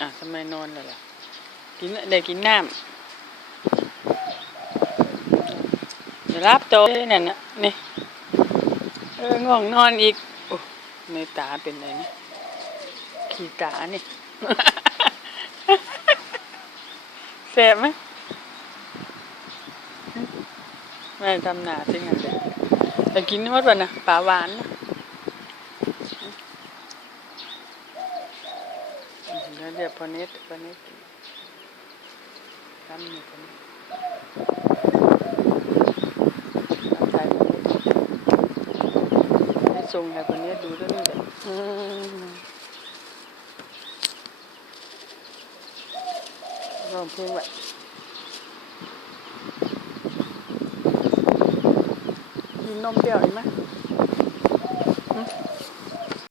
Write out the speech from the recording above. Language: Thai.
อะทำไมนอนเลยล่ะกินได้กินน้ำเดี๋ยวรับโตะนั่นนะนี่เออง่วงนอนอีกโอ้ในตาเป็นไรนี่ขี้ตานี่แสบไหมแม่ทำหนาจริงอันเดียวแต่กินหมดวันนะปลาหวานนะ เดี๋ยวเดี๋ยวพอน็ตพอน็ตทำอยู่พอน็ตทำใจพอน็ตให้ส่งให้พอน็ตดูด้วยนี่แหละอืมร้องเพลงไว้กินนมเปรี้ยวไหม